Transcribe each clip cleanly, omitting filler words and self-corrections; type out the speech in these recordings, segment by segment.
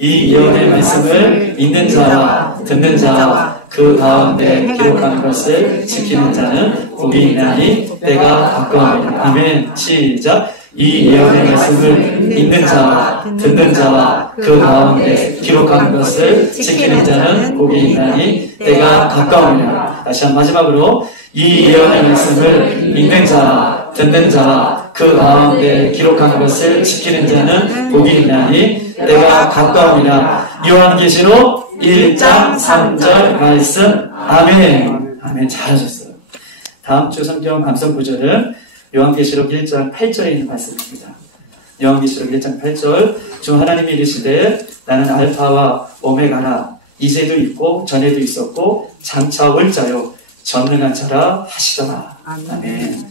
이 예언의 말씀을 읽는 자와 듣는 자와 그 가운데 기록한 것을 지키는 자는 복이 있나니 때가 가까우니라. 아멘. 시작. 이 예언의 말씀을 읽는 자와 듣는 자와 그 가운데 기록한 것을 지키는 자는 복이 있나니 때가 가까우니라. 다시 한 마지막으로 이 예언의 말씀을 읽는 자와 듣는 자와 그 가운데 기록한 것을 지키는 자는 복이 있나니 때가 가까우니라. 요한계시록 1장 3절 말씀. 아멘. 아멘. 잘하셨어요. 다음 주 성경 감성 구절은 요한계시록 1장 8절에 있는 말씀입니다. 요한계시록 1장 8절. 주 하나님이 이르시되 나는 알파와 오메가라. 이제도 있고 전에도 있었고 장차 올 자요 전능한 자라 하시더라. 아멘.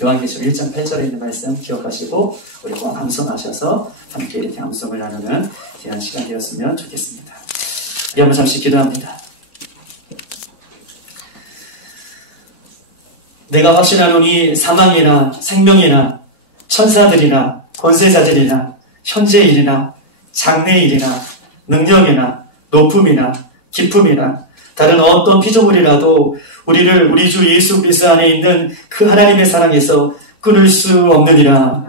요한계시록 1장 8절에 있는 말씀 기억하시고 우리 꼭 암송하셔서 함께 이렇게 암송을 나누는 귀한 시간 되었으면 좋겠습니다. 우리 한번 잠시 기도합니다. 내가 확신하노니 사망이나 생명이나 천사들이나 권세자들이나 현재일이나 장래일이나 능력이나 높음이나 깊음이나 다른 어떤 피조물이라도 우리를 우리 주 예수 그리스도 안에 있는 그 하나님의 사랑에서 끊을 수 없느니라.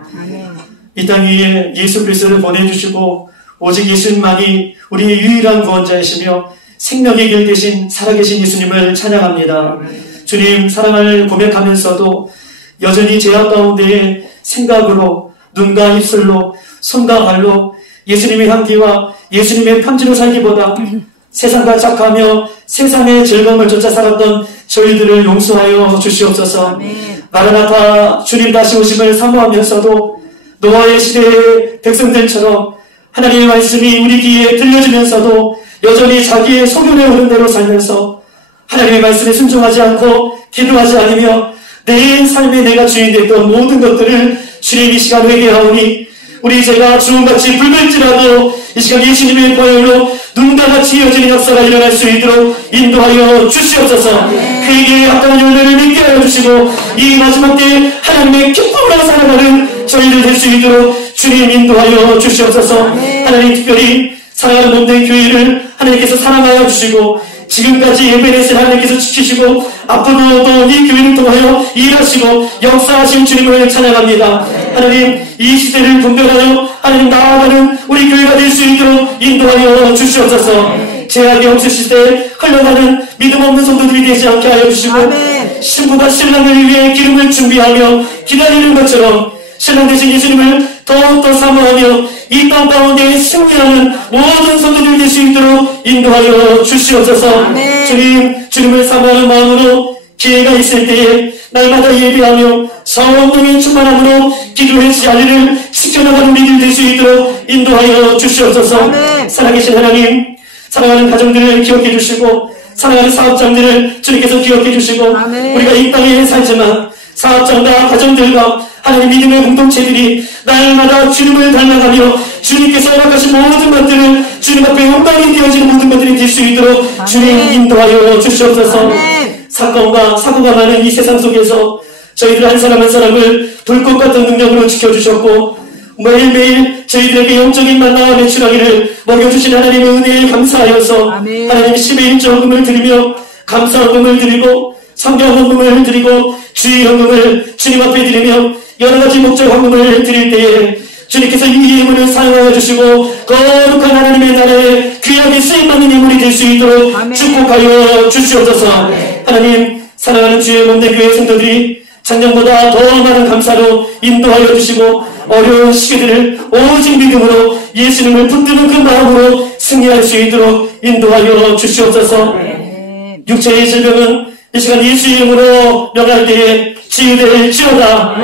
이 땅 위에 예수 그리스도를 보내주시고 오직 예수님만이 우리의 유일한 구원자이시며 생명의 길 되신 살아계신 예수님을 찬양합니다. 주님 사랑을 고백하면서도 여전히 죄악 가운데 생각으로 눈과 입술로 손과 발로 예수님의 향기와 예수님의 편지로 살기보다 세상과 착하며 세상의 즐거움을 쫓아 살았던 저희들을 용서하여 주시옵소서. 마라나타 주님 다시 오심을 사모하면서도 노아의 시대의 백성들처럼 하나님의 말씀이 우리 귀에 들려지면서도 여전히 자기의 소견에 오른 대로 살면서 하나님의 말씀에 순종하지 않고 기도하지 않으며 내 삶에 내가 주인 됐던 모든 것들을 주님 이 시간 회개하오니 우리 죄가 주음같이 붉을지라도 이 시간 예수님의 보혈로 눈과 같이 이어지는 역사가 일어날 수 있도록 인도하여 주시옵소서. 그에게 아까운 열매를 맺게 하여 주시고 이 마지막 때에 하나님의 기쁨으로 살아가는 저희들 될 수 있도록 주님 인도하여 주시옵소서. 하나님 특별히 사랑하는 몸된 교회를 하나님께서 사랑하여 주시고 지금까지 예배에서 하나님께서 지키시고 앞으로도 이 교회를 통하여 일하시고 역사하신 주님을 찬양합니다. 하나님 이 시대를 분별하여 하나님 나아가는 우리 교회가 될 수 있도록 인도하여 주시옵소서. 제약이 없을 시대에 흘러가는 믿음 없는 성도들이 되지 않게 하여 주시고 신부가 신랑을 위해 기름을 준비하며 기다리는 것처럼 신랑 되신 예수님을 더욱더 사모하며 이 땅 가운데 승리하는 모든 성도들이 될 수 있도록 인도하여 주시옵소서. 주님을 사모하는 마음으로 기회가 있을 때에 날마다 예배하며 성령의 충만함으로 기도의 자리를 지켜나가는 우리들 될 수 있도록 인도하여 주시옵소서. 살아계신 하나님, 사랑하는 가정들을 기억해 주시고 사랑하는 사업장들을 주님께서 기억해 주시고 우리가 이 땅에 살지만 사업장과 가정들과 하나님 믿음의 공동체들이 날마다 주님을 닮아가며 주님께서 허락하신 모든 것들을 주님 앞에 영광이 되어지는 모든 것들이 될 수 있도록 주님 인도하여 주시옵소서. 사건과 사고가 많은 이 세상 속에서 저희들 한 사람 한 사람을 불꽃 같은 능력으로 지켜주셨고 매일매일 저희들에게 영적인 만나와 매출하기를 먹여주신 하나님의 은혜에 감사하여서 하나님 10의 1조금을 드리며 감사헌금을 드리고 성경헌금을 드리고 주의헌금을 주님 앞에 드리며 여러가지 목적 헌금을 드릴 때에 주님께서 이 예물을 사용하여 주시고 거룩한 하나님의 나라에 귀하게 쓰임받는 예물이 될 수 있도록 축복하여 주시옵소서. 하나님 사랑하는 주의 몸된 교회 성도들이 작년보다 더 많은 감사로 인도하여 주시고 어려운 시기들을 오직 믿음으로 예수님을 붙드는 그 마음으로 승리할 수 있도록 인도하여 주시옵소서. 육체의 질병은 이 시간 예수 이름으로 명할 때에 치유될지어다.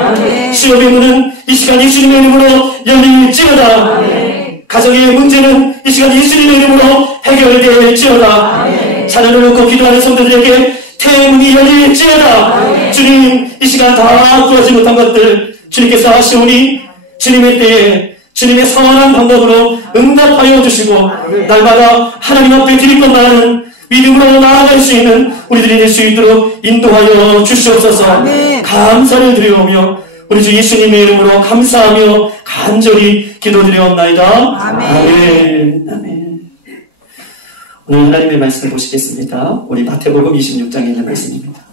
시험의 문은 이 시간 예수님의 이름으로 열릴지어다. 가정의 문제는 이 시간 예수님의 이름으로 해결될지어다. 자녀를 놓고 기도하는 성도들에게 태문이 열릴지어다. 주님 이 시간 다 구하지 못한 것들 주님께서 하시오니 주님의 때에 주님의 선한 방법으로 응답하여 주시고 날마다 하나님 앞에 드릴 것 많은 믿음으로 나아갈 수 있는 우리들이 될 수 있도록 인도하여 주시옵소서. 감사를 드리오며 우리 주 예수님의 이름으로 감사하며 간절히 기도드리옵나이다. 아멘. 오늘 하나님의 말씀을 보시겠습니다. 우리 마태복음 26장에 있는 말씀입니다.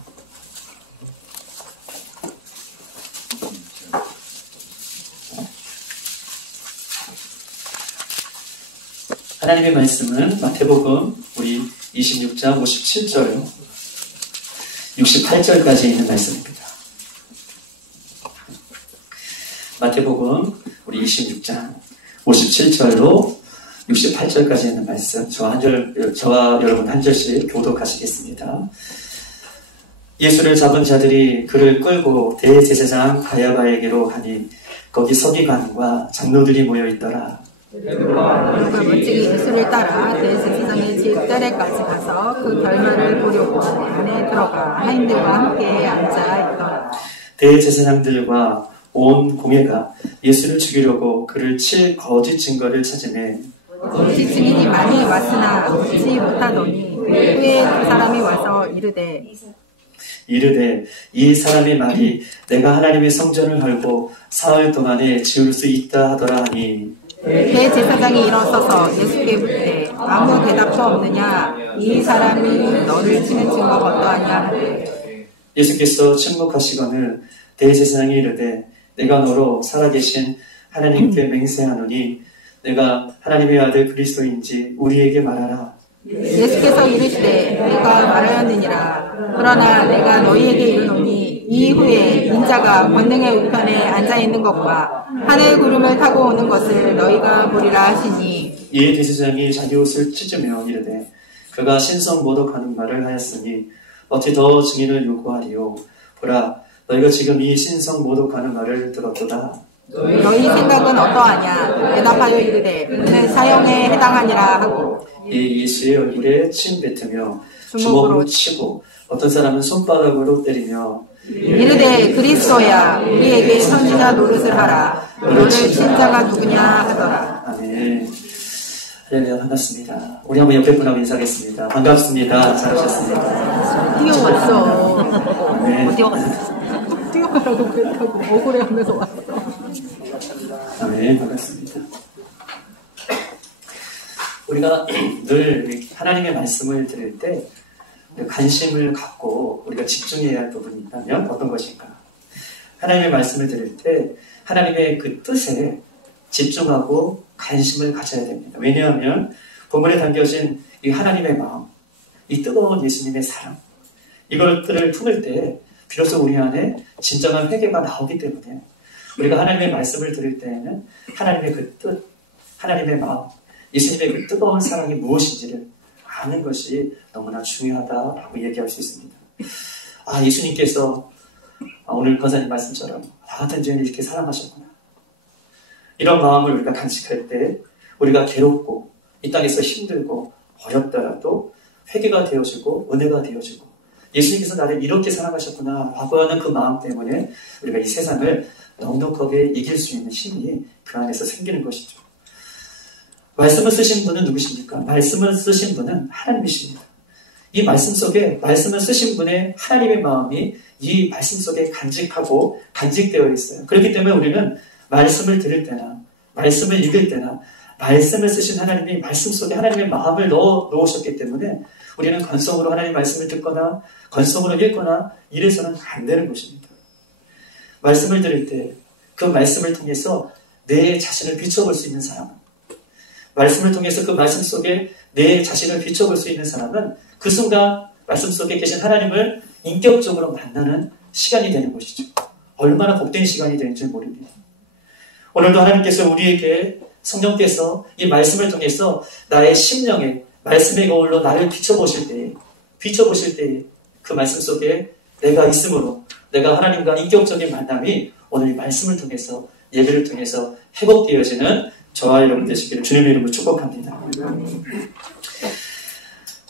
하나님의 말씀은 마태복음 우리 26장 57절 68절까지 있는 말씀입니다. 마태복음 우리 26장 57절로 68절까지 있는 말씀, 저와 여러분 한 절씩 교독하시겠습니다. 예수를 잡은 자들이 그를 끌고 대제사장 가야바에게로 가니 거기 서기관과 장로들이 모여 있더라. 그가 멋지게 예수를 따라 대제사장의 집 떼레까지 가서 그 결말을 보려고 안에 들어가 하인들과 함께 앉아 있더라. 대제사장들과 온 공회가 예수를 죽이려고 그를 칠 거짓 증거를 찾으매 거짓 증인이 많이 왔으나 얻지 못하더니 후에 두 사람이 와서 이르되 이 사람의 말이 내가 하나님의 성전을 헐고 사흘 동안에 지을 수 있다 하더라 하니 대제사장이 일어서서 예수께 묻되 아무 대답도 없느냐 이 사람이 너를 치는 증거가 어떠하냐 하되 예수께서 침묵하시거늘 대제사장이 이르되 내가 너로 살아계신 하나님께 맹세하노니 내가 하나님의 아들 그리스도인지 우리에게 말하라. 예수께서 이르시되 내가 말하였느니라. 그러나 내가 너희에게 이르노니 이후에 인자가 권능의 우편에 앉아있는 것과 하늘 구름을 타고 오는 것을 너희가 보리라 하시니 이에 대제사장이 자기 옷을 찢으며 이르되 그가 신성 모독하는 말을 하였으니 어찌 더 증인을 요구하리요. 보라 너희가 지금 이 신성 모독하는 말을 들었도다. 너희 생각은 어떠하냐? 대답하여 이르되 오늘 사형에 해당하니라 하고 이 예수의 얼굴에 침 뱉으며 주먹으로 치고 어떤 사람은 손바닥으로 때리며 이르되 그리스도야 우리에게 선지자 노릇을 하라. 너를 친 자가 누구냐 하더라. 아멘. 할렐루야. 반갑습니다. 우리 한번 옆에 분하고 인사하겠습니다. 반갑습니다. 잘하셨습니다. 뛰어왔어. 네. 뛰어가라고 그랬다고 억울해하면서 왔어. 네, 반갑습니다. 우리가 늘 하나님의 말씀을 들을 때 관심을 갖고 우리가 집중해야 할 부분이 있다면 어떤 것인가? 하나님의 말씀을 들을 때 하나님의 그 뜻에 집중하고 관심을 가져야 됩니다. 왜냐하면 본문에 담겨진 이 하나님의 마음, 이 뜨거운 예수님의 사랑, 이것들을 품을 때 비로소 우리 안에 진정한 회개가 나오기 때문에 우리가 하나님의 말씀을 들을 때에는 하나님의 그 뜻, 하나님의 마음, 예수님의 그 뜨거운 사랑이 무엇인지를 아는 것이 너무나 중요하다라고 얘기할 수 있습니다. 아, 예수님께서 오늘 권사님 말씀처럼 나 같은 죄인을 이렇게 사랑하셨구나. 이런 마음을 우리가 간직할 때 우리가 괴롭고 이 땅에서 힘들고 어렵더라도 회개가 되어지고 은혜가 되어지고 예수님께서 나를 이렇게 사랑하셨구나 라고 하는 그 마음 때문에 우리가 이 세상을 넉넉하게 이길 수 있는 힘이 그 안에서 생기는 것이죠. 말씀을 쓰신 분은 누구십니까? 말씀을 쓰신 분은 하나님이십니다. 이 말씀 속에 말씀을 쓰신 분의 하나님의 마음이 이 말씀 속에 간직하고 간직되어 있어요. 그렇기 때문에 우리는 말씀을 들을 때나 말씀을 읽을 때나 말씀을 쓰신 하나님이 말씀 속에 하나님의 마음을 넣어 놓으셨기 때문에 우리는 건성으로 하나님의 말씀을 듣거나 건성으로 읽거나 이래서는 안 되는 것입니다. 말씀을 들을 때 그 말씀을 통해서 내 자신을 비춰볼 수 있는 사람은, 말씀을 통해서 그 말씀 속에 내 자신을 비춰볼 수 있는 사람은 그 순간 말씀 속에 계신 하나님을 인격적으로 만나는 시간이 되는 것이죠. 얼마나 복된 시간이 되는지 모릅니다. 오늘도 하나님께서 우리에게 성령께서 이 말씀을 통해서 나의 심령에 말씀의 거울로 나를 비춰보실 때에 그 말씀 속에 내가 있으므로 내가 하나님과 인격적인 만남이 오늘 이 말씀을 통해서 예배를 통해서 회복되어지는 저와 여러분 되시기를 주님의 이름으로 축복합니다.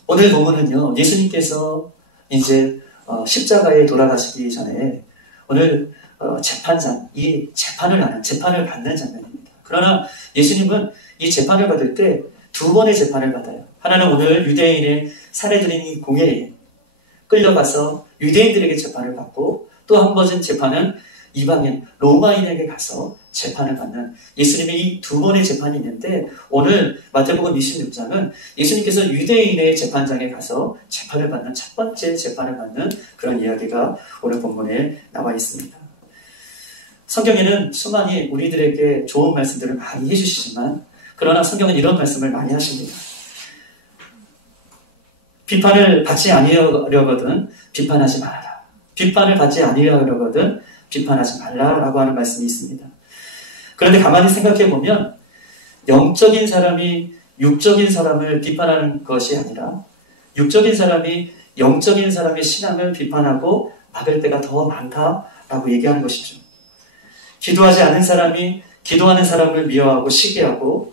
오늘 본문은요, 예수님께서 이제 십자가에 돌아가시기 전에 오늘 재판장, 이 재판을 받는 장면입니다. 그러나 예수님은 이 재판을 받을 때 두 번의 재판을 받아요. 하나는 오늘 유대인의 살해드린 공회에 끌려가서 유대인들에게 재판을 받고, 또 한 번은 재판은 이방인 로마인에게 가서 재판을 받는 예수님의 이 두 번의 재판이 있는데, 오늘 마태복음 26장은 예수님께서 유대인의 재판장에 가서 재판을 받는 첫 번째 재판을 받는 그런 이야기가 오늘 본문에 나와 있습니다. 성경에는 수많이 우리들에게 좋은 말씀들을 많이 해주시지만, 그러나 성경은 이런 말씀을 많이 하십니다. 비판을 받지 아니하려거든 비판하지 말아라. 비판을 받지 아니하려거든 비판하지 말라라고 하는 말씀이 있습니다. 그런데 가만히 생각해 보면 영적인 사람이 육적인 사람을 비판하는 것이 아니라 육적인 사람이 영적인 사람의 신앙을 비판하고 막을 때가 더 많다라고 얘기하는 것이죠. 기도하지 않은 사람이 기도하는 사람을 미워하고 시기하고,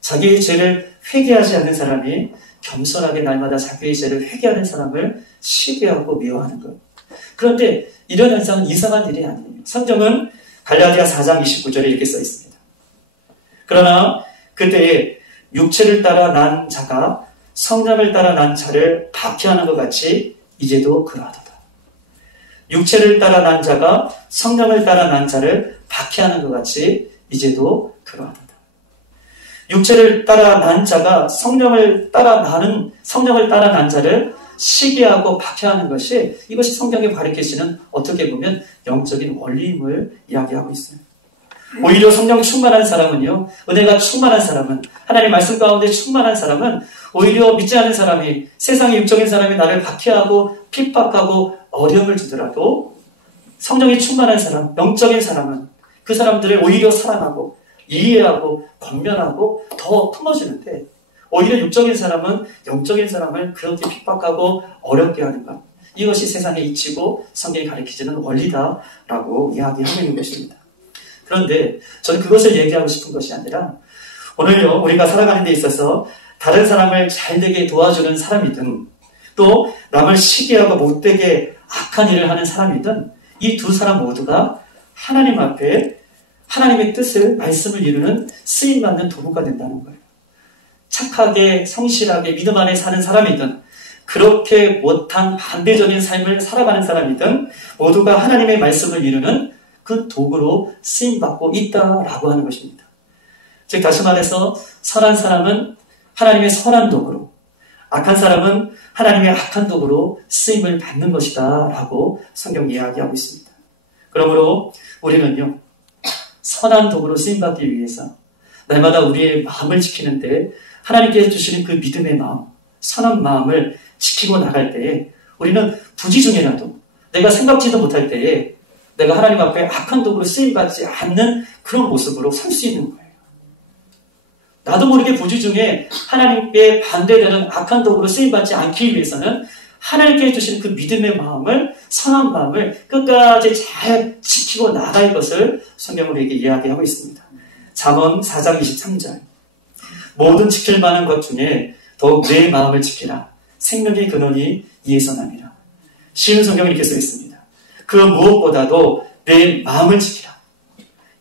자기의 죄를 회개하지 않는 사람이 겸손하게 날마다 자기의 죄를 회개하는 사람을 시기하고 미워하는 것. 그런데 이런 현상은 이상한 일이 아니에요. 성경은 갈라디아 4장 29절에 이렇게 써 있습니다. 그러나 그때에 육체를 따라 난 자가 성령을 따라 난 자를 박해하는 것 같이 이제도 그러하도다. 육체를 따라 난 자가 성령을 따라 난 자를 박해하는 것 같이 이제도 그러하도다. 육체를 따라 난 자가 성령을 따라 난 자를 시기하고 박해하는 것이, 이것이 성경에 가르치시는 어떻게 보면 영적인 원리임을 이야기하고 있어요. 오히려 성령 충만한 사람은요, 은혜가 충만한 사람은, 하나님 말씀 가운데 충만한 사람은 오히려 믿지 않는 사람이, 세상의 육적인 사람이 나를 박해하고 핍박하고 어려움을 주더라도 성령이 충만한 사람, 영적인 사람은 그 사람들을 오히려 사랑하고 이해하고 권면하고 더 품어주는데, 오히려 육적인 사람은 영적인 사람을 그렇게 핍박하고 어렵게 하는 것, 이것이 세상에 잊히고 성경이 가르치는 원리다라고 이야기하고 있는 것입니다. 그런데 저는 그것을 얘기하고 싶은 것이 아니라, 오늘요 우리가 살아가는 데 있어서 다른 사람을 잘되게 도와주는 사람이든 또 남을 시기하고 못되게 악한 일을 하는 사람이든, 이 두 사람 모두가 하나님 앞에 하나님의 뜻을, 말씀을 이루는 쓰임받는 도구가 된다는 거예요. 착하게 성실하게 믿음 안에 사는 사람이든 그렇게 못한 반대적인 삶을 살아가는 사람이든 모두가 하나님의 말씀을 이루는 그 도구로 쓰임받고 있다라고 하는 것입니다. 즉 다시 말해서 선한 사람은 하나님의 선한 도구로, 악한 사람은 하나님의 악한 도구로 쓰임을 받는 것이다 라고 성경 이야기하고 있습니다. 그러므로 우리는요 선한 도구로 쓰임받기 위해서 날마다 우리의 마음을 지키는데 하나님께서 주시는 그 믿음의 마음, 선한 마음을 지키고 나갈 때에 우리는 부지 중에라도, 내가 생각지도 못할 때에 내가 하나님 앞에 악한 도구로 쓰임받지 않는 그런 모습으로 살 수 있는 거예요. 나도 모르게 부지 중에 하나님께 반대되는 악한 도구로 쓰임받지 않기 위해서는 하나님께 주시는 그 믿음의 마음을, 선한 마음을 끝까지 잘 지키고 나갈 것을 성경으로 우리에게 이야기하고 있습니다. 잠언 4장 23절. 모든 지킬 만한 것 중에 더욱 내 마음을 지키라. 생명의 근원이 이에서 남이라. 쉬운 성경에 이렇게 써 있습니다. 그 무엇보다도 내 마음을 지키라.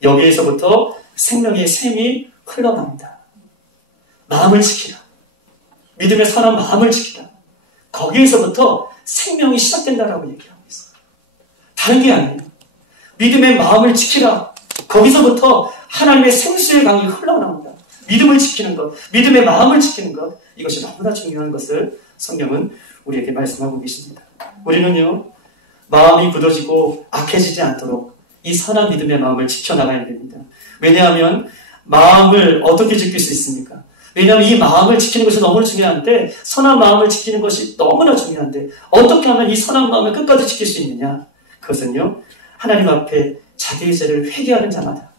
여기에서부터 생명의 샘이 흘러납니다. 마음을 지키라. 믿음의 선한 마음을 지키라. 거기에서부터 생명이 시작된다라고 얘기하고 있어요. 다른 게 아니에요. 믿음의 마음을 지키라. 거기서부터 하나님의 생수의 강이 흘러나옵니다. 믿음을 지키는 것, 믿음의 마음을 지키는 것, 이것이 너무나 중요한 것을 성경은 우리에게 말씀하고 계십니다. 우리는요, 마음이 굳어지고 악해지지 않도록 이 선한 믿음의 마음을 지켜나가야 됩니다. 왜냐하면 마음을 어떻게 지킬 수 있습니까? 왜냐하면 이 마음을 지키는 것이 너무나 중요한데, 선한 마음을 지키는 것이 너무나 중요한데, 어떻게 하면 이 선한 마음을 끝까지 지킬 수 있느냐? 그것은요, 하나님 앞에 자기의 죄를 회개하는 자마다,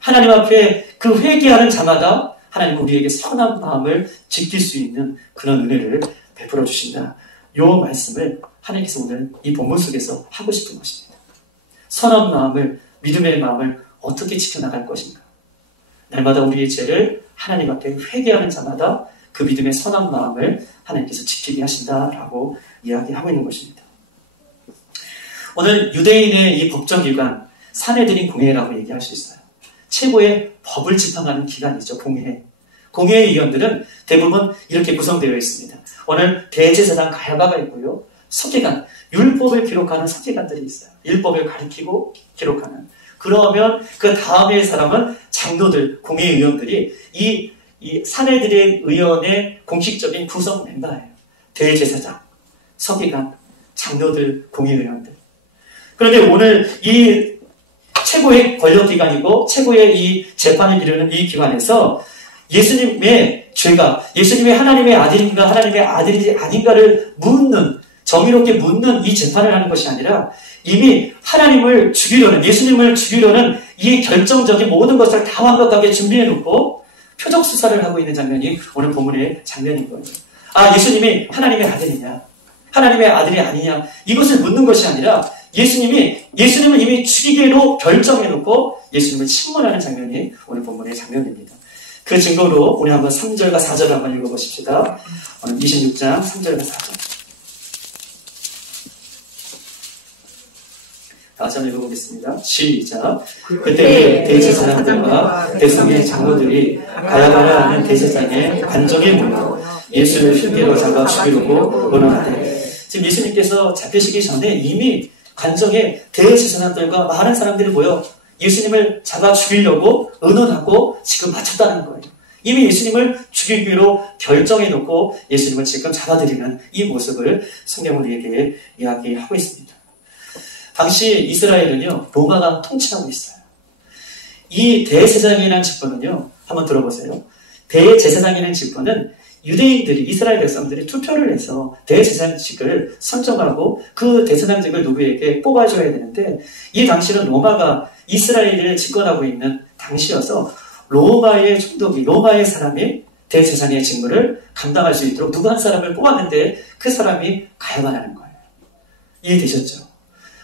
하나님 앞에 그 회개하는 자마다 하나님은 우리에게 선한 마음을 지킬 수 있는 그런 은혜를 베풀어 주신다. 이 말씀을 하나님께서 오늘 이 본문 속에서 하고 싶은 것입니다. 선한 마음을, 믿음의 마음을 어떻게 지켜나갈 것인가? 날마다 우리의 죄를 하나님 앞에 회개하는 자마다 그 믿음의 선한 마음을 하나님께서 지키게 하신다라고 이야기하고 있는 것입니다. 오늘 유대인의 이 법정기관, 산헤드린 공회라고 얘기할 수 있어요. 최고의 법을 집행하는 기관이죠. 공회. 공회의 위원들은 대부분 이렇게 구성되어 있습니다. 오늘 대제사장 가야바가 있고요. 서기관, 율법을 기록하는 서기관들이 있어요. 율법을 가리키고 기록하는. 그러면 그 다음에 사람은 장로들, 공회의원들이 이 사내들의 의원의 공식적인 구성 멤버예요. 대제사장, 서기관, 장로들, 공회의원들. 그런데 오늘 이 최고의 권력기관이고 최고의 이 재판을 이루는 이 기관에서 예수님의 죄가 예수님의 하나님의 아들인가 하나님의 아들이 아닌가를 묻는, 정의롭게 묻는 이 재판을 하는 것이 아니라 이미 하나님을 죽이려는, 예수님을 죽이려는 이 결정적인 모든 것을 다 완벽하게 준비해놓고 표적 수사를 하고 있는 장면이 오늘 본문의 장면인 거예요. 아, 예수님이 하나님의 아들이냐, 하나님의 아들이 아니냐, 이것을 묻는 것이 아니라 예수님을 이미 죽이기로 결정해놓고 예수님을 침문하는 장면이 오늘 본문의 장면입니다. 그 증거로 우리 한번 3절과 4절을 한번 읽어보십시다. 오늘 26장 3절과 4절. 다시 한번 읽어보겠습니다. 시작. 그때 대제사장들과 대성의 장로들이 가야바라 하는 대제사장의 관정에 모여 예수를 흉기로 잡아 죽이려고 논하되, 지금 예수님께서 잡히시기 전에 이미 관정에 대제사장들과 많은 사람들이 모여 예수님을 잡아 죽이려고 의논하고 지금 마쳤다는 거예요. 이미 예수님을 죽이기로 결정해놓고 예수님을 지금 잡아들이는 이 모습을 성경은 우리에게 이야기하고 있습니다. 당시 이스라엘은요, 로마가 통치하고 있어요. 이 대제사장이라는 직분은요, 한번 들어보세요. 대제사장이라는 직분은 유대인들이, 이스라엘 백성들이 투표를 해서 대제사장직을 선정하고 그 대제사장직을 누구에게 뽑아줘야 되는데, 이 당시는 로마가 이스라엘을 집권하고 있는 당시여서 로마의 총독이, 로마의 사람이 대제사장의 직무를 감당할 수 있도록 누구 한 사람을 뽑았는데 그 사람이 가야만 하는 거예요. 이해되셨죠?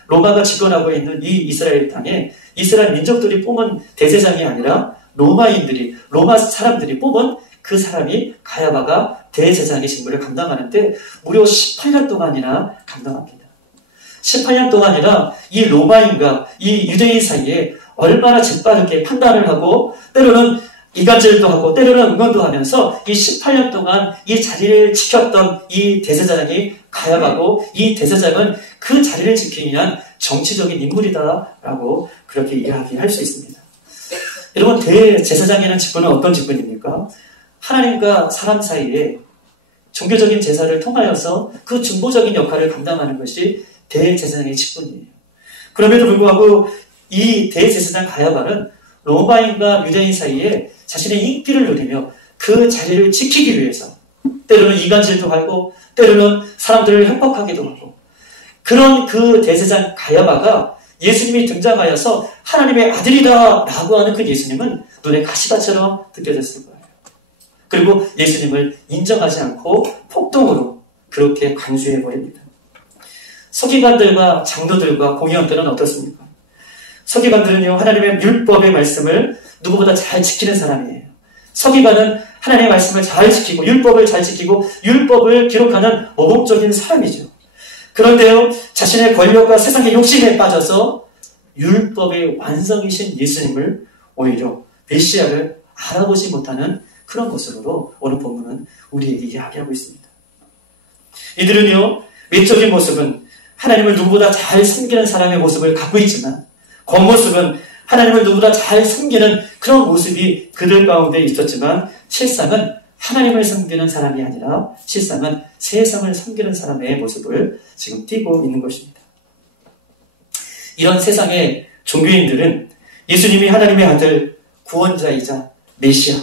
로마가 집권하고 있는 이 이스라엘 땅에 이스라엘 민족들이 뽑은 대제사장이 아니라 로마인들이, 로마 사람들이 뽑은 그 사람이 가야바가 대제사장의 직무를 감당하는데 무려 18년 동안이나 감당합니다. 18년 동안이나 이 로마인과 이 유대인 사이에 얼마나 재빠르게 판단을 하고 때로는 이간질도 하고 때로는 응원도 하면서 이 18년 동안 이 자리를 지켰던 이 대제사장이 가야바고, 이 대제사장은 그 자리를 지키기 위한 정치적인 인물이다라고 그렇게 이야기할 수 있습니다. 여러분, 대제사장이라는 직분은 어떤 직분입니까? 하나님과 사람 사이에 종교적인 제사를 통하여서 그 중보적인 역할을 감당하는 것이 대제사장의 직분이에요. 그럼에도 불구하고 이 대제사장 가야바는 로마인과 유대인 사이에 자신의 인기를 누리며 그 자리를 지키기 위해서 때로는 이간질도 하고 때로는 사람들을 협박하기도 하고, 그런 그 대제사장 가야바가 예수님이 등장하여서 하나님의 아들이다 라고 하는 그 예수님은 눈에 가시밭처럼 느껴졌을 거예요. 그리고 예수님을 인정하지 않고 폭동으로 그렇게 간수해버립니다. 서기관들과 장로들과 공의원들은 어떻습니까? 서기관들은요, 하나님의 율법의 말씀을 누구보다 잘 지키는 사람이에요. 서기관은 하나님의 말씀을 잘 지키고 율법을 잘 지키고 율법을 기록하는 모범적인 사람이죠. 그런데요, 자신의 권력과 세상의 욕심에 빠져서 율법의 완성이신 예수님을 오히려 메시아를 알아보지 못하는 그런 모습으로 오늘 본문은 우리에게 이야기하고 있습니다. 이들은요, 외적인 모습은 하나님을 누구보다 잘 섬기는 사람의 모습을 갖고 있지만 겉모습은 하나님을 누구보다 잘 섬기는 그런 모습이 그들 가운데 있었지만 실상은 하나님을 섬기는 사람이 아니라 실상은 세상을 섬기는 사람의 모습을 지금 띠고 있는 것입니다. 이런 세상의 종교인들은 예수님이 하나님의 아들, 구원자이자 메시아,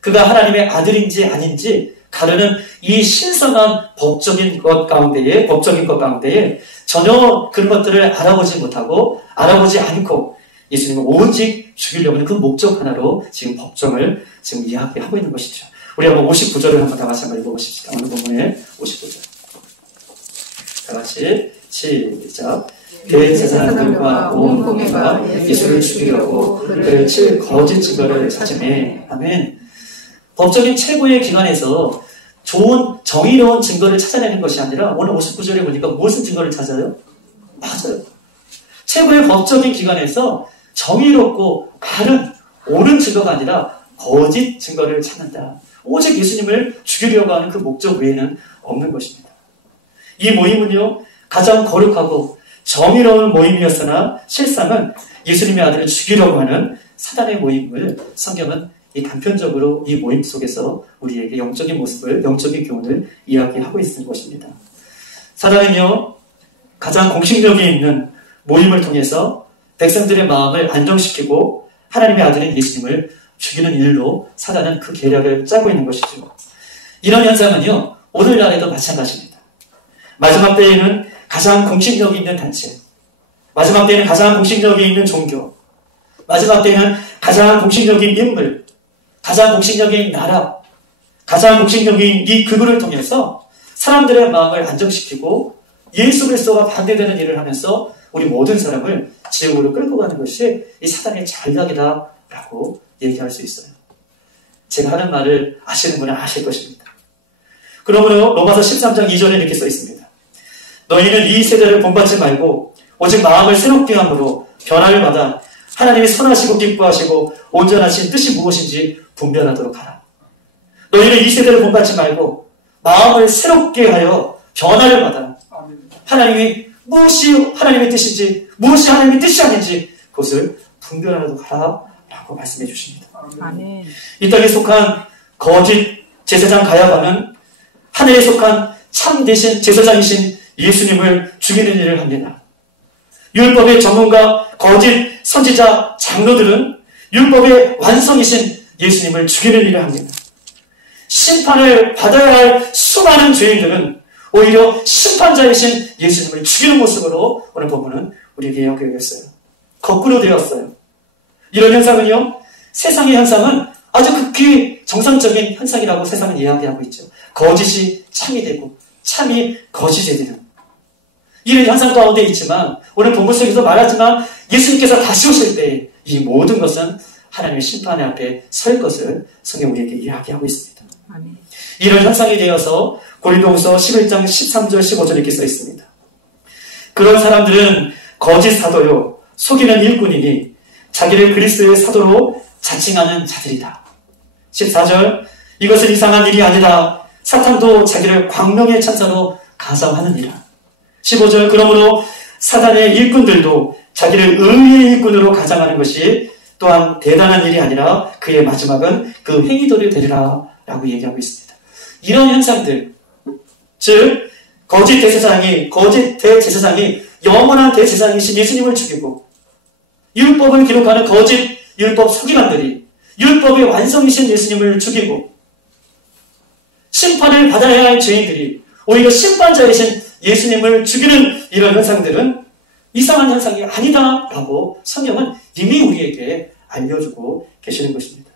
그가 하나님의 아들인지 아닌지 가르는 이 신성한 법적인 것 가운데에 전혀 그런 것들을 알아보지 못하고 알아보지 않고 예수님을 오직 죽이려고 하는 그 목적 하나로 지금 법정을 지금 이야기하고 있는 것이죠. 우리 한번 59절을 한번 다 같이 한번 읽어보십시다. 오늘 본문의 59절. 다 같이 시작. 대제사장들과 온 공회가 예수를 죽이려고 그를 칠 거짓 증거를 찾으매. 아멘. 법적인 최고의 기관에서 좋은 정의로운 증거를 찾아내는 것이 아니라 오늘 59절에 보니까 무슨 증거를 찾아요? 맞아요. 최고의 법적인 기관에서 정의롭고 바른 옳은 증거가 아니라 거짓 증거를 찾는다. 오직 예수님을 죽이려고 하는 그 목적 외에는 없는 것입니다. 이 모임은요, 가장 거룩하고 정의로운 모임이었으나 실상은 예수님의 아들을 죽이려고 하는 사단의 모임을 성경은 이 단편적으로 이 모임 속에서 우리에게 영적인 모습을, 영적인 교훈을 이야기하고 있는 것입니다. 사단은요, 가장 공식력이 있는 모임을 통해서 백성들의 마음을 안정시키고 하나님의 아들인 예수님을 죽이는 일로 사단은 그 계략을 짜고 있는 것이죠. 이런 현상은요, 오늘날에도 마찬가지입니다. 마지막 때에는 가장 공식력이 있는 단체, 마지막 때에는 가장 공식력이 있는 종교, 마지막 때에는 가장 공식력인 인물, 가장 공식력인 나라, 가장 공식력인 이 극우를 통해서 사람들의 마음을 안정시키고 예수 그리스도가 반대되는 일을 하면서 우리 모든 사람을 지옥으로 끌고 가는 것이 이 사단의 전략이다라고 얘기할 수 있어요. 제가 하는 말을 아시는 분은 아실 것입니다. 그러므로 로마서 13장 2절에 이렇게 써 있습니다. 너희는 이 세대를 본받지 말고 오직 마음을 새롭게 함으로 변화를 받아 하나님이 선하시고 기뻐하시고 온전하신 뜻이 무엇인지 분별하도록 하라. 너희는 이 세대를 본받지 말고 마음을 새롭게 하여 변화를 받아 하나님이 무엇이 하나님의 뜻인지 무엇이 하나님의 뜻이 아닌지 그것을 분별하도록 하라 라고 말씀해 주십니다. 아멘. 이 땅에 속한 거짓 제사장 가야바는 하늘에 속한 참 대신 제사장이신 예수님을 죽이는 일을 합니다. 율법의 전문가 거짓 선지자 장로들은 율법의 완성이신 예수님을 죽이는 일을 합니다. 심판을 받아야 할 수많은 죄인들은 오히려 심판자이신 예수님을 죽이는 모습으로 오늘 본문은 우리에게 이야기했어요. 거꾸로 되었어요. 이런 현상은요, 세상의 현상은 아주 극히 정상적인 현상이라고 세상은 이야기하고 있죠. 거짓이 참이 되고 참이 거짓이 되는 이런 현상 가운데 있지만 오늘 본문 속에서 말하지만 예수님께서 다시 오실 때 이 모든 것은 하나님의 심판의 앞에 설 것을 성경 우리에게 이야기하고 있습니다. 아멘. 이런 현상이 되어서 고린도후서 11장 13절 15절 이렇게 써 있습니다. 그런 사람들은 거짓 사도요 속이는 일꾼이니 자기를 그리스도의 사도로 자칭하는 자들이다. 14절 이것은 이상한 일이 아니라 사탄도 자기를 광명의 천사로 가상하느니라. 15절 그러므로 사단의 일꾼들도 자기를 의의 일꾼으로 가장하는 것이 또한 대단한 일이 아니라 그의 마지막은 그 행위도를 되리라 라고 얘기하고 있습니다. 이런 현상들, 즉 거짓 대제사장이 영원한 대제사장이신 예수님을 죽이고 율법을 기록하는 거짓 율법 서기관들이 율법의 완성이신 예수님을 죽이고 심판을 받아야 할 죄인들이 오히려 심판자이신 예수님을 죽이는 이런 현상들은 이상한 현상이 아니다라고 성경은 이미 우리에게 알려주고 계시는 것입니다.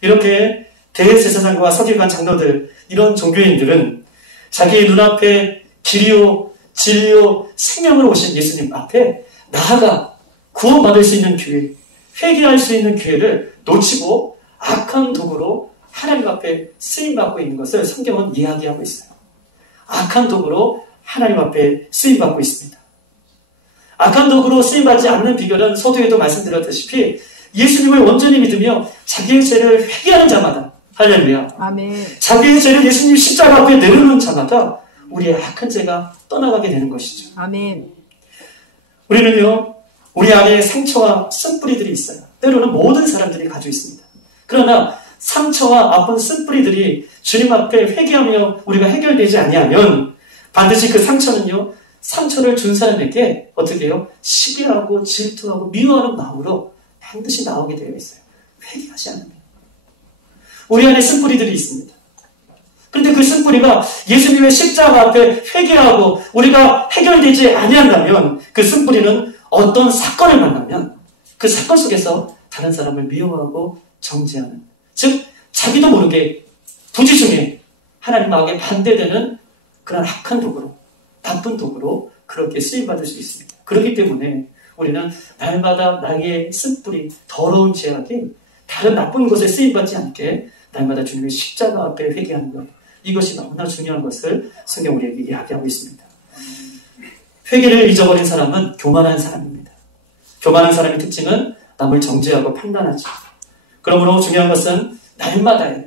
이렇게 대제사장과 서기관 장로들 이런 종교인들은 자기의 눈앞에 길이요 진리요 생명으로 오신 예수님 앞에 나아가 구원받을 수 있는 기회, 회개할 수 있는 기회를 놓치고 악한 도구로 하나님 앞에 쓰임받고 있는 것을 성경은 이야기하고 있어요. 악한 도구로 하나님 앞에 쓰임받고 있습니다. 악한 도구로 쓰임받지 않는 비결은 서두에도 말씀드렸다시피 예수님을 온전히 믿으며 자기의 죄를 회개하는 자마다 할렐루야. 아멘. 자기의 죄를 예수님 십자가 앞에 내려놓는 자마다 우리의 악한 죄가 떠나가게 되는 것이죠. 아멘. 우리는요, 우리 안에 상처와 쓴뿌리들이 있어요. 때로는 모든 사람들이 가지고 있습니다. 그러나 상처와 아픈 쓴뿌리들이 주님 앞에 회개하며 우리가 해결되지 아니하면 반드시 그 상처는요, 상처를 준 사람에게 어떻게 해요? 시기하고 질투하고 미워하는 마음으로 반드시 나오게 되어 있어요. 회개하지 않으면. 우리 안에 쓴뿌리들이 있습니다. 그런데 그 쓴뿌리가 예수님의 십자가 앞에 회개하고 우리가 해결되지 아니한다면 그 쓴뿌리는 어떤 사건을 만나면 그 사건 속에서 다른 사람을 미워하고 정죄하는, 즉 자기도 모르게 부지중에 하나님 마음에 반대되는 그런 악한 도구로, 나쁜 도구로 그렇게 쓰임받을 수 있습니다. 그렇기 때문에 우리는 날마다 나의 쓴뿌리, 더러운 죄악이 다른 나쁜 것에 쓰임받지 않게 날마다 주님의 십자가 앞에 회개하는 것, 이것이 너무나 중요한 것을 성경 우리에게 이야기하고 있습니다. 회개를 잊어버린 사람은 교만한 사람입니다. 교만한 사람의 특징은 남을 정죄하고 판단하죠. 그러므로 중요한 것은 날마다예요.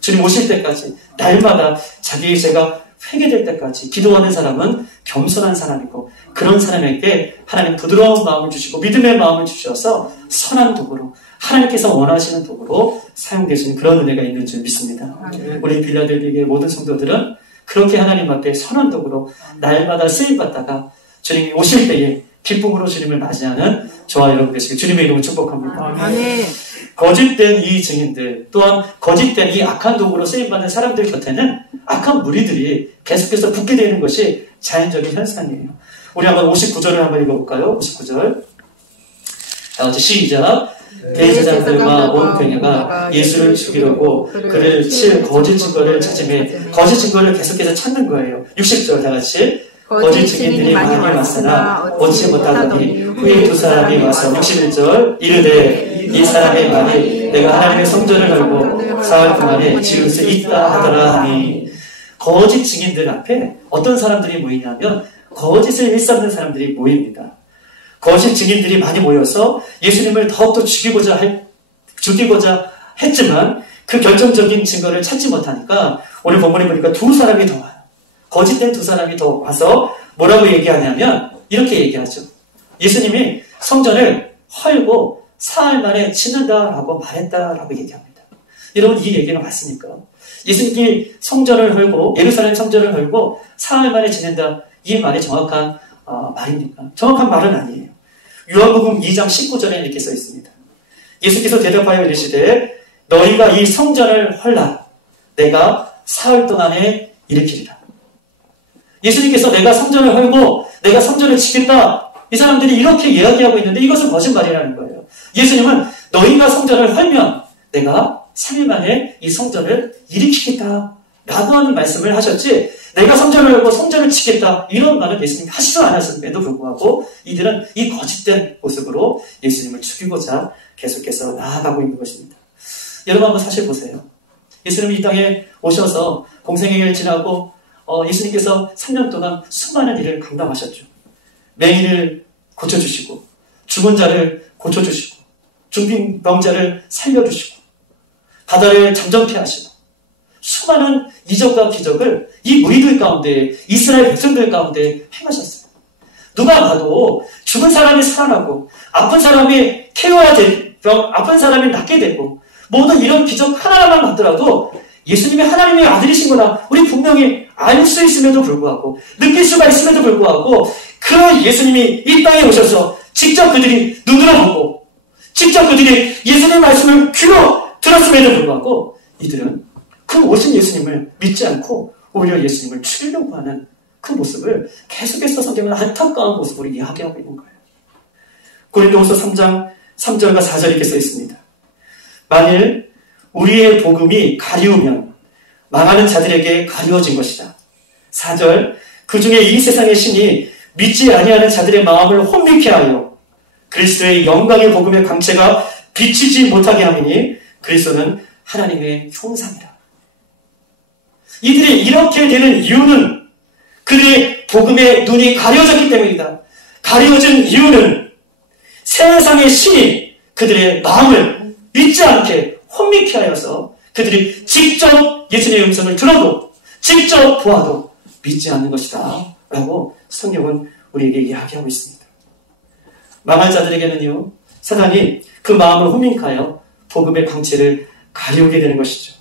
주님 오실 때까지 날마다 자기의 죄가 회개될 때까지 기도하는 사람은 겸손한 사람이고 그런 사람에게 하나님 부드러운 마음을 주시고 믿음의 마음을 주셔서 선한 도구로 하나님께서 원하시는 도구로 사용되시는 그런 은혜가 있는 줄 믿습니다. 우리 빌라델비의 모든 성도들은 그렇게 하나님 앞에 선한 도구로 날마다 쓰임받다가 주님이 오실 때에 기쁨으로 주님을 맞이하는 저와 여러분 되시길 주님의 이름으로 축복합니다. 거짓된 이 증인들 또한 거짓된 이 악한 도구로 쓰임받는 사람들 곁에는 악한 무리들이 계속해서 붙게 되는 것이 자연적인 현상이에요. 우리 한번 59절을 한번 읽어볼까요? 59절 다 같이 시작. 대제사장들과 온 회개가 예수를 죽이려고 그를 칠 거짓 증거를 찾으며 거짓 증거를 계속해서 찾는 거예요. 60절 다 같이 거짓 증인들이 많이 왔으나 얻지 못하더니 후에 두 사람이 와서 61절 이르되 이 사람의 말이 내가 하나님의 성전을 걸고 사흘 동안에 지을 수 있다 하더라 하니 거짓 증인들 앞에 어떤 사람들이 모이냐면 거짓을 일삼는 사람들이 모입니다. 거짓 증인들이 많이 모여서 예수님을 더욱더 죽이고자 했지만 그 결정적인 증거를 찾지 못하니까 오늘 본문에 보니까 두 사람이 더 와요. 거짓된 두 사람이 더 와서 뭐라고 얘기하냐면 이렇게 얘기하죠. 예수님이 성전을 헐고 사흘 만에 짓는다라고 말했다라고 얘기합니다. 여러분 이 얘기는 맞습니까? 예수님이 성전을 헐고 예루살렘 성전을 헐고 사흘 만에 짓는다 이 말이 정확한 말입니까? 정확한 말은 아니에요. 요한복음 2장 19절에 이렇게 써 있습니다. 예수께서 대답하여 이르시되 너희가 이 성전을 헐라 내가 사흘 동안에 일으키리라. 예수님께서 내가 성전을 헐고 내가 성전을 지켰다. 이 사람들이 이렇게 이야기하고 있는데 이것은 거짓말이라는 거예요. 예수님은 너희가 성전을 헐면 내가 3일 만에 이 성전을 일으키겠다 라고 하는 말씀을 하셨지 내가 성전을 헐고 성전을 지켰다 이런 말은 예수님이 하시도 않았음에도 불구하고 이들은 이 거짓된 모습으로 예수님을 죽이고자 계속해서 나아가고 있는 것입니다. 여러분 한번 사실 보세요. 예수님이 이 땅에 오셔서 공생애를 지나고 예수님께서 3년 동안 수많은 일을 감당하셨죠. 맹인을 고쳐주시고 죽은 자를 고쳐주시고 중병자를 살려주시고 바다를 잠잠케 하시고 수많은 이적과 기적을 이 무리들 가운데 이스라엘 백성들 가운데 행하셨어요. 누가 봐도 죽은 사람이 살아나고 아픈 사람이 케어되고 아픈 사람이 낫게 되고 모든 이런 기적 하나만 봤더라도 예수님이 하나님의 아들이신구나 우리 분명히 알 수 있음에도 불구하고 느낄 수가 있음에도 불구하고 그 예수님이 이 땅에 오셔서 직접 그들이 눈으로 보고 직접 그들이 예수님의 말씀을 귀로 들었음에도 불구하고 이들은 그 오신 예수님을 믿지 않고 오히려 예수님을 죽이려고 하는 그 모습을 계속해서 성경은 안타까운 모습으로 이야기하고 있는 거예요. 고린도후서 3장 3절과 4절에 이렇게 써 있습니다. 만일 우리의 복음이 가리우면 망하는 자들에게 가리워진 것이다. 4절 그 중에 이 세상의 신이 믿지 아니하는 자들의 마음을 혼미케 하여 그리스도의 영광의 복음의 광채가 비치지 못하게 하니 그리스도는 하나님의 형상이라. 이들이 이렇게 되는 이유는 그들의 복음의 눈이 가려졌기 때문이다. 가려진 이유는 세상의 신이 그들의 마음을 믿지 않게 혼미케 하여서 그들이 직접 예수님의 음성을 들어도 직접 보아도 믿지 않는 것이다 라고 성경은 우리에게 이야기하고 있습니다. 망할 자들에게는요 사단이 그 마음을 혼미케하여 복음의 광채를 가려우게 되는 것이죠.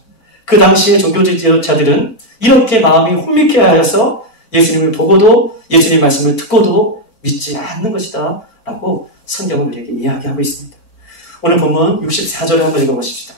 그 당시의 종교지도자들은 이렇게 마음이 혼미케 하여서 예수님을 보고도 예수님의 말씀을 듣고도 믿지 않는 것이다 라고 성경은 우리에게 이야기하고 있습니다. 오늘 본문 64절을 한번 읽어보십시다.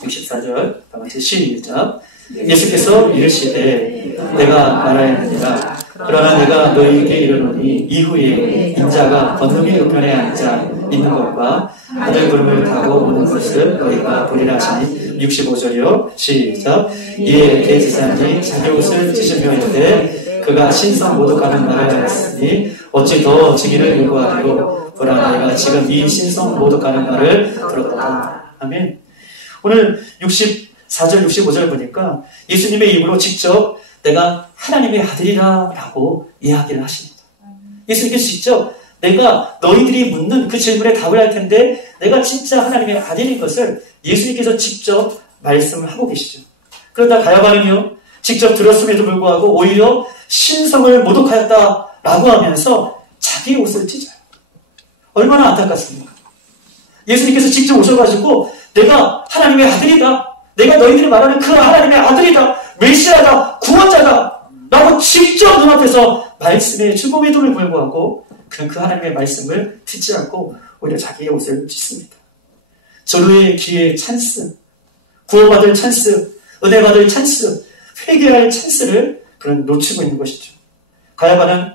64절 다 같이 시작. 예수께서 이르시되 내가 말하였느니라 그러나 내가 너희에게 이르노니 이후에 인자가 권능의 우편에 앉아 있는 것과 하늘 구름을 타고 오는 것을 너희가 보리라 하시니 65절이요 시작. 이에 대제사장이 자기 옷을 찢으며 이르되 그가 신성 모독하는 말을 하였으니 어찌 더 증인을 요구하리요 보라 내가 지금 이 신성 모독하는 말을 들었다. 아멘. 오늘 64절 65절 보니까 예수님의 입으로 직접 내가 하나님의 아들이라 라고 이야기를 하십니다. 예수님께서 직접 내가 너희들이 묻는 그 질문에 답을 할 텐데 내가 진짜 하나님의 아들인 것을 예수님께서 직접 말씀을 하고 계시죠. 그러다 가야바는요 직접 들었음에도 불구하고 오히려 신성을 모독하였다라고 하면서 자기의 옷을 찢어요. 얼마나 안타깝습니까? 예수님께서 직접 오셔가지고 내가 하나님의 아들이다. 내가 너희들이 말하는 그 하나님의 아들이다. 메시아다. 구원자다. 라고 직접 눈앞에서 말씀에 죽음에도 불구하고 그는 그 하나님의 말씀을 듣지 않고 오히려 자기의 옷을 찢습니다. 절호의 기회의 찬스, 구원받을 찬스, 은혜 받을 찬스, 회개할 찬스를 그는 놓치고 있는 것이죠. 가야바는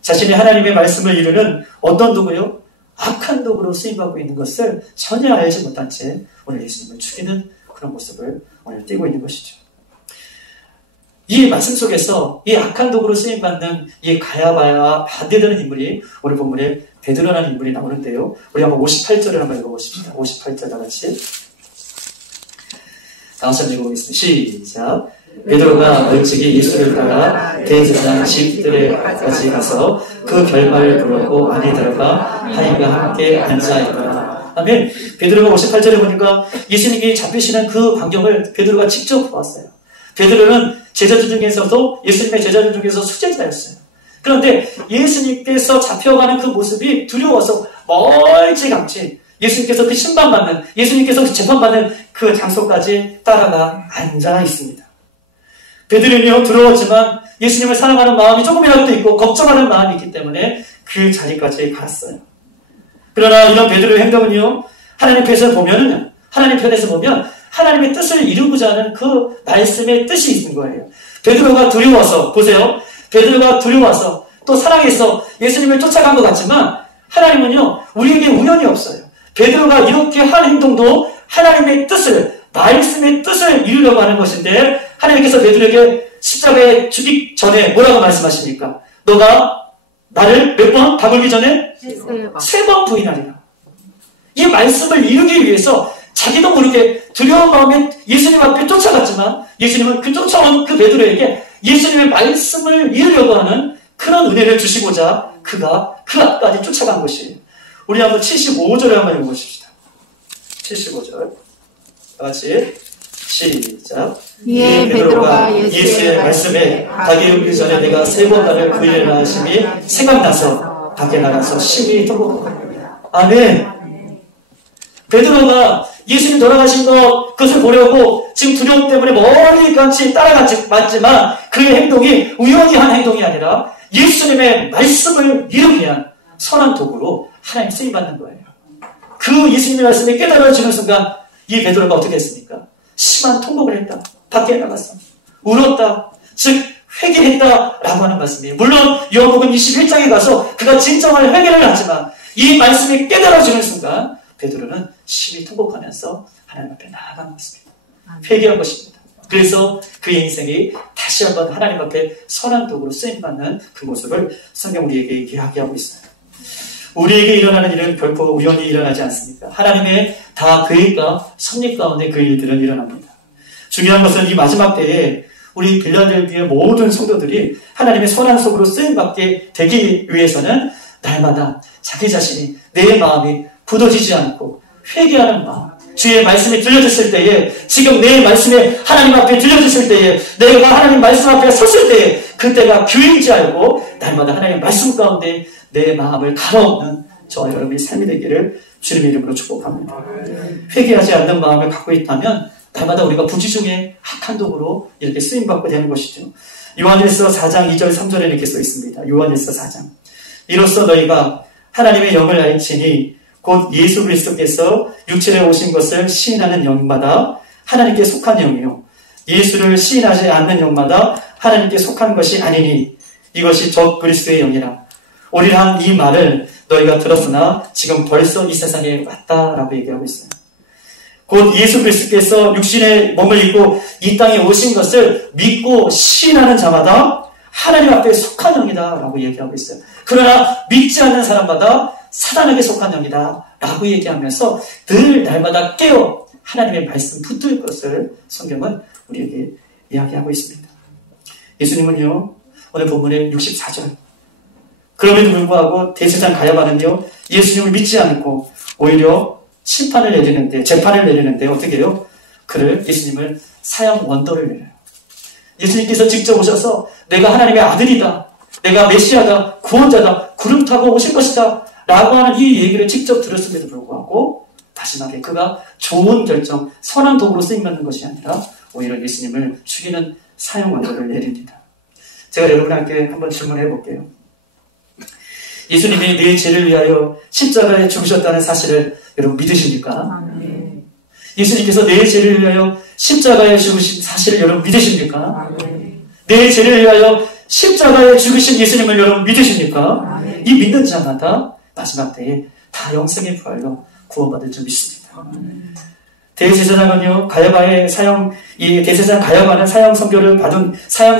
자신이 하나님의 말씀을 이루는 어떤 도구요? 악한 도구로 쓰임받고 있는 것을 전혀 알지 못한 채 오늘 예수님을 죽이는 그런 모습을 오늘 띄고 있는 것이죠. 이 말씀 속에서 이 악한 도구로 쓰임받는 이 가야바와 반대되는 인물이 오늘 본문에 베드로라는 인물이 나오는데요. 우리 한번 58절을 한번 읽어보십시다. 58절 다 같이. 다 같이 한번 읽어보겠습니다. 시작. 베드로가 멀찍이 예수를 따라 대제사장 집들에까지 가서 그 결말을 보려고 안에 들어가 하인과 함께 앉아있더라. 아멘. 베드로가 58절에 보니까 예수님이 잡히시는 그 광경을 베드로가 직접 보았어요. 베드로는 제자들 중에서도 예수님의 제자들 중에서 수제자였어요. 그런데 예수님께서 잡혀가는 그 모습이 두려워서 멀찌감치 예수님께서 그 심판받는, 예수님께서 재판받는 그 장소까지 따라가 앉아 있습니다. 베드로는요, 두려웠지만 예수님을 사랑하는 마음이 조금이라도 있고 걱정하는 마음이 있기 때문에 그 자리까지 갔어요. 그러나 이런 베드로의 행동은요, 하나님 편에서 보면 하나님의 뜻을 이루고자 하는 그 말씀의 뜻이 있는 거예요. 베드로가 두려워서, 보세요. 베드로가 두려워서 또 사랑해서 예수님을 쫓아간 것 같지만 하나님은요, 우리에게 우연이 없어요. 베드로가 이렇게 한 행동도 하나님의 뜻을, 말씀의 뜻을 이루려고 하는 것인데 하나님께서 베드로에게 십자가에 죽기 전에 뭐라고 말씀하십니까? 너가 나를 몇 번? 다굴기 전에? 3번 부인하리라. 이 말씀을 이루기 위해서 자기도 모르게 두려운 마음에 예수님 앞에 쫓아갔지만 예수님은 그 쫓아온 그 베드로에게 예수님의 말씀을 이루려고 하는 그런 은혜를 주시고자 그가 그 앞까지 쫓아간 것이에요. 우리 한번 75절을 한번 읽어보십시다. 75절. 다 같이 시작. 이에 베드로가 예수의 말씀에 닭이 울기 전에 내가 3번 나를 부인하라 하심이 생각나서 밖에 나가서 심히 통곡합니다. 아멘. 베드로가 예수님 돌아가신 그것을 보려고 지금 두려움 때문에 멀리까지 따라갔지만 그의 행동이 우연히 한 행동이 아니라 예수님의 말씀을 이루기 위한 선한 도구로 하나님 쓰임받는 거예요. 그 예수님의 말씀이 깨달아지는 순간 이 베드로가 어떻게 했습니까? 심한 통곡을 했다. 밖에 나갔어. 울었다. 즉 회개했다라고 하는 말씀이에요. 물론 요한복음 21장에 가서 그가 진정한 회개를 하지만 이 말씀이 깨달아지는 순간 베드로는 심히 통곡하면서 하나님 앞에 나아간 것입니다. 회개한 것입니다. 그래서 그의 인생이 다시 한번 하나님 앞에 선한 도구로 쓰임받는 그 모습을 성경 우리에게 이야기하고 있어요. 우리에게 일어나는 일은 결코 우연히 일어나지 않습니다. 하나님의 다 계획과 섭리 가운데 그 일들은 일어납니다. 중요한 것은 이 마지막 때에 우리 빌라델비아의 모든 성도들이 하나님의 선한 속으로 쓰임받게 되기 위해서는 날마다 자기 자신이 내 마음이 굳어지지 않고 회개하는 마음, 주의 말씀이 들려졌을 때에, 지금 내 말씀에 하나님 앞에 들려졌을 때에, 내가 하나님 말씀 앞에 섰을 때에 그때가 교회인지 알고 날마다 하나님의 말씀 가운데 내 마음을 가로없는 저와 여러분의 삶이 되기를 주님의 이름으로 축복합니다. 회개하지 않는 마음을 갖고 있다면 날마다 우리가 부지중에 악한 도구로 이렇게 쓰임받게 되는 것이죠. 요한일서 4장 2절 3절에 이렇게 써 있습니다. 요한일서 4장. 이로써 너희가 하나님의 영을 알지니 곧 예수 그리스도께서 육체에 오신 것을 시인하는 영마다 하나님께 속한 영이요 예수를 시인하지 않는 영마다 하나님께 속한 것이 아니니 이것이 적 그리스도의 영이라. 오리란 이 말을 너희가 들었으나 지금 벌써 이 세상에 왔다라고 얘기하고 있어요. 곧 예수 그리스도께서 육신의 몸을 입고 이 땅에 오신 것을 믿고 시인하는 자마다 하나님 앞에 속한 영이다 라고 얘기하고 있어요. 그러나 믿지 않는 사람마다 사단에게 속한 영이다 라고 얘기하면서 늘 날마다 깨어 하나님의 말씀 붙들 것을 성경은 우리에게 이야기하고 있습니다. 예수님은요, 오늘 본문의 64절. 그럼에도 불구하고 대제사장 가야바는요, 예수님을 믿지 않고 오히려 심판을 내리는데, 재판을 내리는데 어떻게 해요? 예수님을 사형 원도를 내려요. 예수님께서 직접 오셔서 내가 하나님의 아들이다, 내가 메시아다, 구원자다, 구름 타고 오실 것이다 라고 하는 이 얘기를 직접 들었음에도 불구하고 마지막에 그가 좋은 결정, 선한 도구로 쓰임받는 것이 아니라 오히려 예수님을 죽이는 사형 원고를 내립니다. 제가 여러분에게 한번 질문해 볼게요. 예수님이 내 죄를 위하여 십자가에 죽으셨다는 사실을 여러분 믿으십니까? 예수님께서 내 죄를 위하여 십자가에 죽으신 사실을 여러분 믿으십니까? 내 죄를 위하여 십자가에 죽으신 예수님을 여러분 믿으십니까? 이 믿는 자마다 마지막 때에 다 영생의 부활로 구원받을 줄 믿습니다. 대제사장은요, 가야바의 이 대제사장 가야바는 사형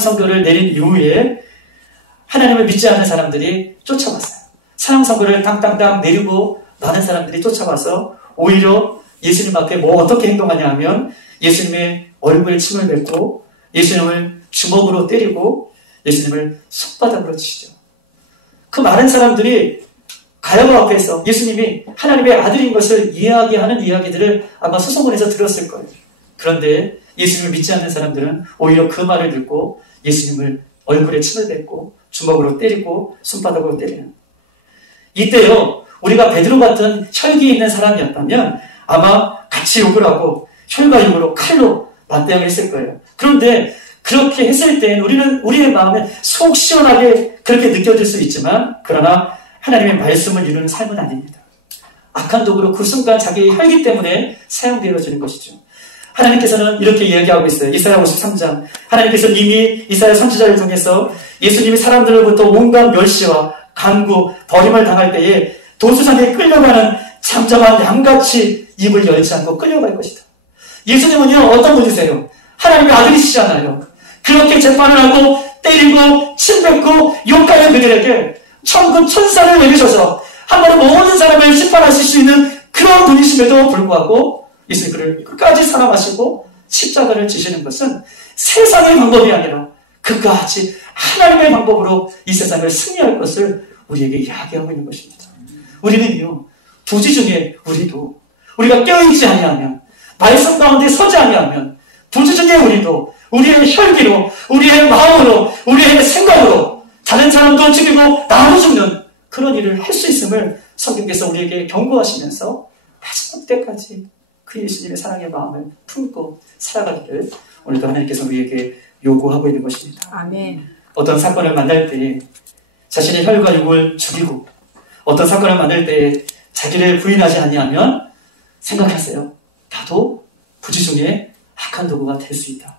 선고를 내린 이후에 하나님을 믿지 않는 사람들이 쫓아왔어요. 사형 선고를 땅땅땅 내리고 많은 사람들이 쫓아와서 오히려 예수님 앞에 어떻게 행동하냐 하면 예수님의 얼굴에 침을 뱉고 예수님을 주먹으로 때리고 예수님을 손바닥으로 치죠. 그 많은 사람들이 가야바 앞에서 예수님이 하나님의 아들인 것을 이야기하는 이야기들을 아마 소송원에서 들었을 거예요. 그런데 예수님을 믿지 않는 사람들은 오히려 그 말을 듣고 예수님을 얼굴에 침을 뱉고 주먹으로 때리고 손바닥으로 때리는. 이때요, 우리가 베드로 같은 혈기 있는 사람이었다면 아마 같이 욕을 하고 혈과 욕으로 칼로 맞대응했을 거예요. 그런데 그렇게 했을 때는 우리의 마음에 속 시원하게 그렇게 느껴질 수 있지만, 그러나 하나님의 말씀을 이루는 삶은 아닙니다. 악한 도구로 그 순간 자기의 혈기 때문에 사용되어지는 것이죠. 하나님께서는 이렇게 이야기하고 있어요. 이사야 53장. 하나님께서 이미 이사야 선지자를 통해서 예수님이 사람들로부터 온갖 멸시와 간구, 버림을 당할 때에 도수장에 끌려가는 잠잠한 양같이 입을 열지 않고 끌려갈 것이다. 예수님은요, 어떤 분이세요? 하나님의 아들이시잖아요. 그렇게 재판을 하고 때리고 침뱉고 욕하는 그들에게 천군 천사를 내리셔서 한 번에 모든 사람을 심판하실 수 있는 그런 분이심에도 불구하고 예수님 그를 끝까지 사랑하시고 십자가를 지시는 것은 세상의 방법이 아니라 그까지 하나님의 방법으로 이 세상을 승리할 것을 우리에게 이야기하고 있는 것입니다. 우리는요, 부지 중에 우리가 깨어있지 아니하면, 말씀 가운데 서지 아니하면, 부지 중에 우리의 혈기로, 우리의 마음으로, 우리의 생각으로 다른 사람도 죽이고 나도 죽는 그런 일을 할 수 있음을 성경께서 우리에게 경고하시면서 마지막 때까지 그 예수님의 사랑의 마음을 품고 살아가기를 오늘도 하나님께서 우리에게 요구하고 있는 것입니다. 아멘. 어떤 사건을 만날 때 자신의 혈과 육을 죽이고 어떤 사건을 만날 때 자기를 부인하지 아니하면 생각하세요. 나도 부지 중에 악한 도구가 될 수 있다.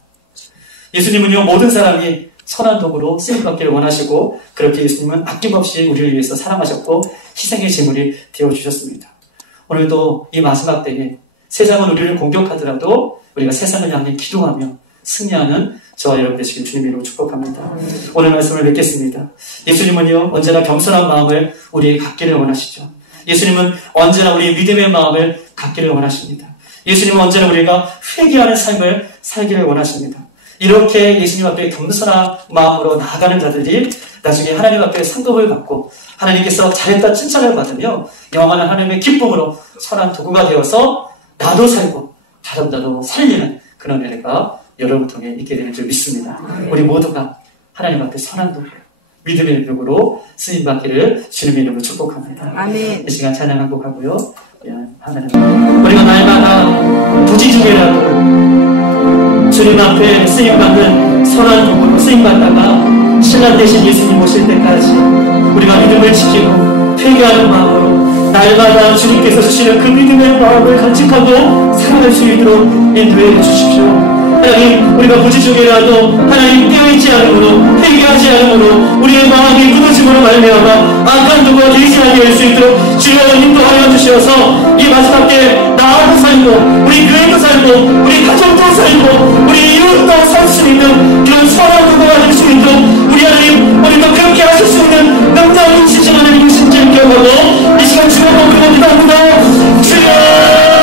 예수님은요, 모든 사람이 선한 도구로 쓰임받기를 원하시고 그렇게 예수님은 아낌없이 우리를 위해서 사랑하셨고 희생의 제물이 되어주셨습니다. 오늘도 이 마지막 때에 세상은 우리를 공격하더라도 우리가 세상을 향해 기도하며 승리하는 저와 여러분 되시길 주님의 이름으로 축복합니다. 오늘 말씀을 맺겠습니다. 예수님은요, 언제나 겸손한 마음을 우리에게 갖기를 원하시죠. 예수님은 언제나 우리의 믿음의 마음을 갖기를 원하십니다. 예수님은 언제나 우리가 회개하는 삶을 살기를 원하십니다. 이렇게 예수님 앞에 겸손한 마음으로 나아가는 자들이 나중에 하나님 앞에 상급을 받고 하나님께서 잘했다 칭찬을 받으며 영원한 하나님의 기쁨으로 선한 도구가 되어서 나도 살고 다른 자도 살리는 그런 은혜가 여러분 통해 있게 되는 줄 믿습니다. 우리 모두가 하나님 앞에 선한 도구, 믿음의 능력으로 쓰임받기를 주님의 이름으로 축복합니다. 아멘. 이 시간 찬양 한 곡 하고요. 하나님, 우리가 날마다 부지 중에라도 주님 앞에 쓰임받는 선한 도구로 쓰임받다가 신랑 되신 예수님 오실 때까지 우리가 믿음을 지키고 회개하는 마음으로 날마다 주님께서 주시는 그 믿음의 마음을 간직하고 살아갈 수 있도록 인도해 주십시오. 하나님, 우리가 부지 중에라도 하나님 깨어있지 않으므로 회개하지 않으므로 우리의 마음이 무너짐으로 말미암아 악한 도구가 되지 않게 할 수 있도록 주여 인도하여 주셔서 이 마지막 때 나도 살고 우리 교회도 살고 우리 가정도 살고 우리 이웃도 살 수 있는 그런 선한 도구가 될 수 있도록 우리 하나님 우리도 그렇게 하실 수 있는 능력이 있으신 하나님이신 줄 기억하고 이 시간 주여 기도합니다. 주여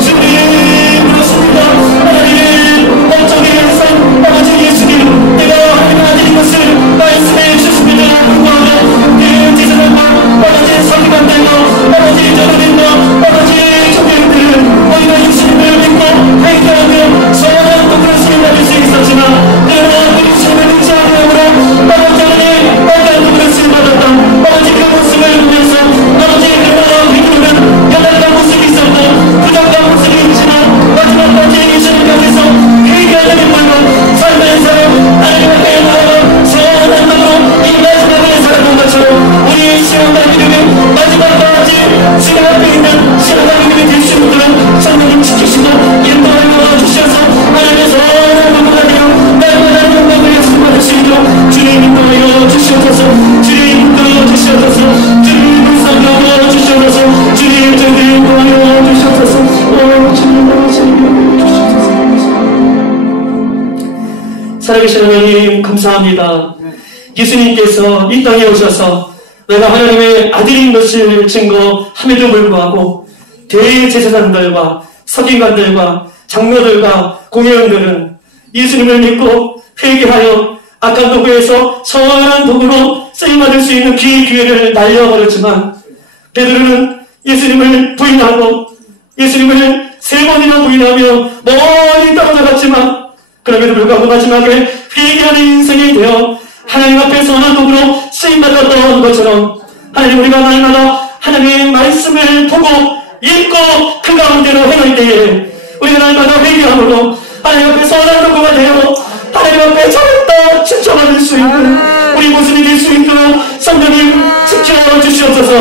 주님, 그렇습니다. 하나님, 어쩌게 아버지 예수님 살아계신 하나님 감사합니다. 예수님께서 이 땅에 오셔서 내가 하나님의 아들인 것을 증거함에도 불구하고 대제사장들과 서기관들과 장로들과 공회원들은 예수님을 믿고 회개하여 악한 도구에서 선한 도구로 쓰임받을 수 있는 기회를 날려버렸지만 베드로는 예수님을 부인하고 예수님을 3번이나 부인하며 멀리 떨어져갔지만 그럼에도 불구하고 마지막에 회개하는 인생이 되어 하나님 앞에 선한 도구로 쓰임받았던 것처럼 하나님 우리가 날마다 하나님의 말씀을 보고 읽고 그 가운데로 행할 때에 우리가 날마다 회개함으로 하나님 앞에 선한 도구가 되어 하나님 앞에 잘했다 칭찬받을 수 있는 우리 모습이 될 수 있도록 성령님 지켜주시옵소서.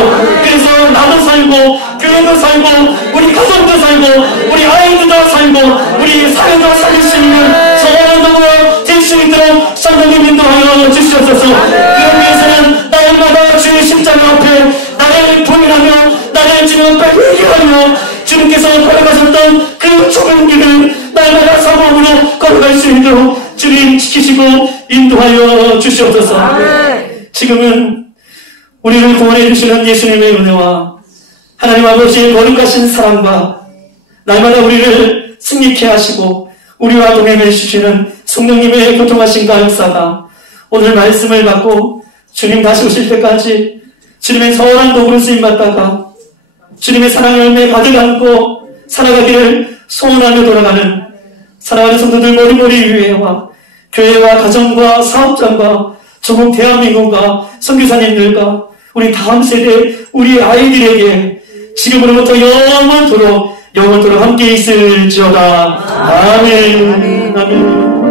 그래서 나도 살고 교회도 살고 우리 가정도 살고 우리 아이들도 살고 우리 사회도 살릴 수 있는 선한 도구가 될 수 있도록 성령님 인도하여 주시옵소서. 그런 위해서는 날마다 주의 십자가 앞에 나를 부인하며 나를 주님 앞에 회개하며 주님께서 걸어가셨던 그 좁은 길을 날마다 사모함으로 걸어갈 수 있도록 주님 지키시고 인도하여 주시옵소서. 지금은 우리를 구원해 주시는 예수님의 은혜와 하나님 아버지의 거룩하신 사랑과 날마다 우리를 승리케 하시고 우리와 동행해 주시는 성령님의 교통하신 역사가 오늘 말씀을 받고 주님 다시 오실 때까지 주님의 선한 도구로 쓰임받다가 주님의 사랑 열매 가득 안고 살아가기를 소원하며 돌아가는 사랑하는 성도들 머리머리 위에와 교회와 가정과 사업장과 조국 대한민국과 선교사님들과 우리 다음 세대 우리 아이들에게 지금으로부터 영원토록 함께 있을지어다. 아멘. 아멘.